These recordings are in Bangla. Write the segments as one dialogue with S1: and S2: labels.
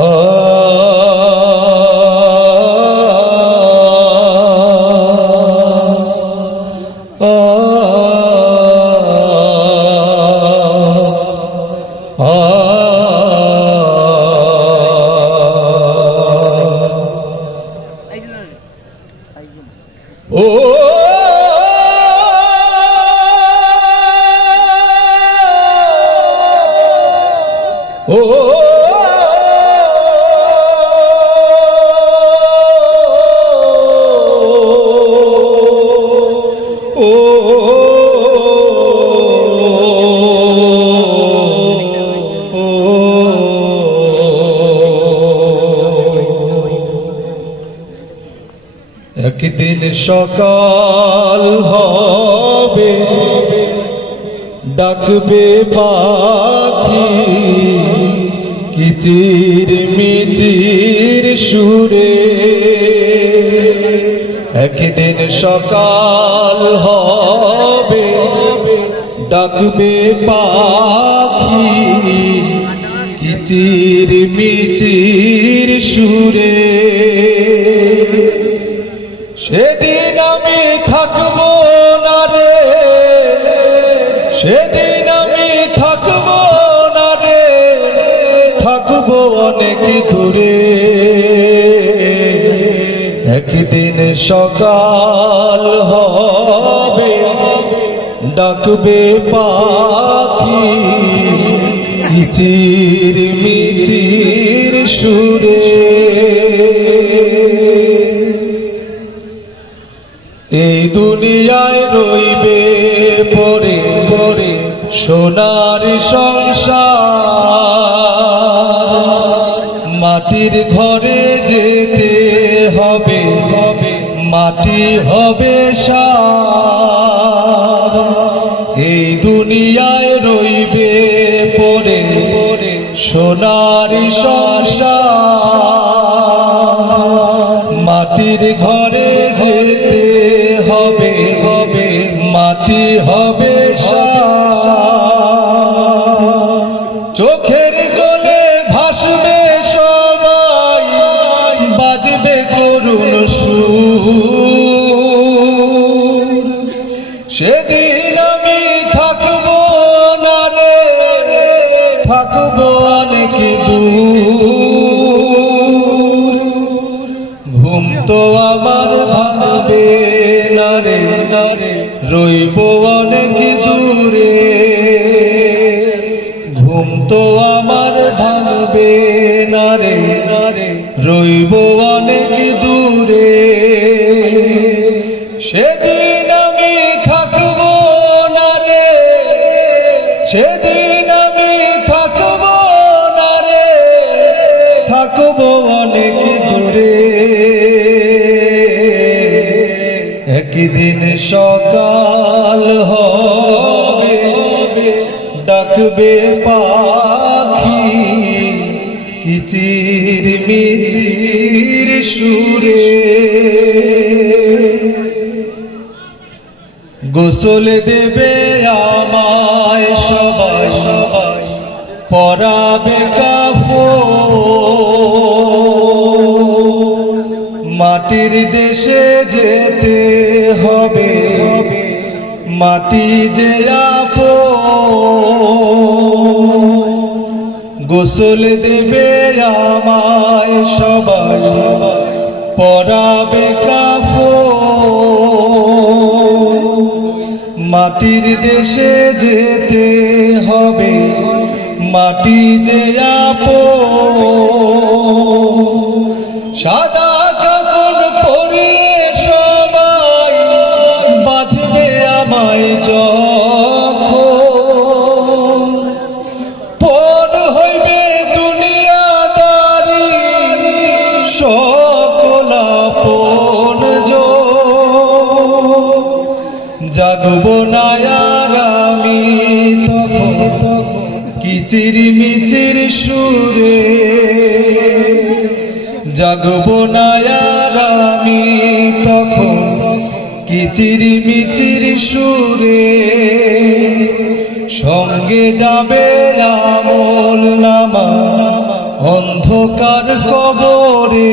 S1: ও একদিন সকাল হবে। ডাকবে পাখি কিচির মিচির সুরে। একদিন সকাল হবে, ডাকবে পাখি কিচির মিচির সুরে। সেদিন আমি থাকব না রে। সেদিন আমি থাকব না রে। থাকব অনেক দূরে। একদিন সকাল হবে, ডাকবে পাখি কিচির মিচির সুরে। এই দুনিয়ায় রইবে পরে পরে সোনার সংসার। মাটির ঘরে যেতে হবে হবে মাটি হবে সার। এই দুনিয়ায় রইবে পরে পরে সোনার সংসার। মাটির ঘরে যেতে মাটি হবে। চোখের জলে ভাসবে সবাই, বাজবে করুণ সুর সেদিন আমি থাকব না রে থাকব অনেক দূর ঘুম তো আমার রইব অনেক দূরে। ঘুম তো আমার ভাঙবে না রে না রে। রইব অনেক দূরে। সেদিন আমি থাকব নারে সেদিন একদিন সকাল হবে, ডাকবে পাখি কিচির মিচির সুরে। গোসল দেবে আমায় সবাই সবাই পরাবে কাফো মাটির দেশে যেতে হবে। মাটি যে আপো গোসল দেবে আমায় সবাই। পরাবে কাফো মাটির দেশে যেতে হবে। মাটি যে আপো জাগব আমি তখন। কিচির মিচির সুরে জাগব না আর আমি তখন। কিচির মিচির সুরে সঙ্গে যাবে আমল নামা। অন্ধকার কবরে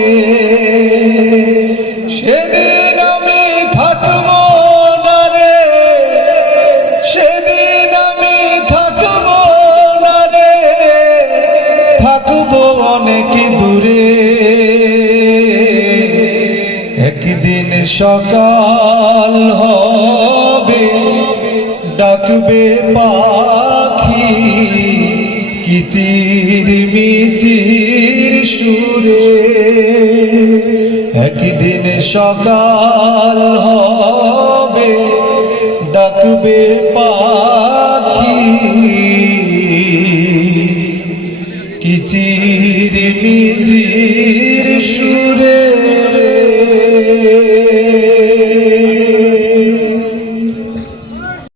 S1: সকাল হবে, ডাকবে পাখি কিচির মিচির সুরে। একদিন সকাল হবে, ডাকবে পাখি কিচির মিচির সুরে।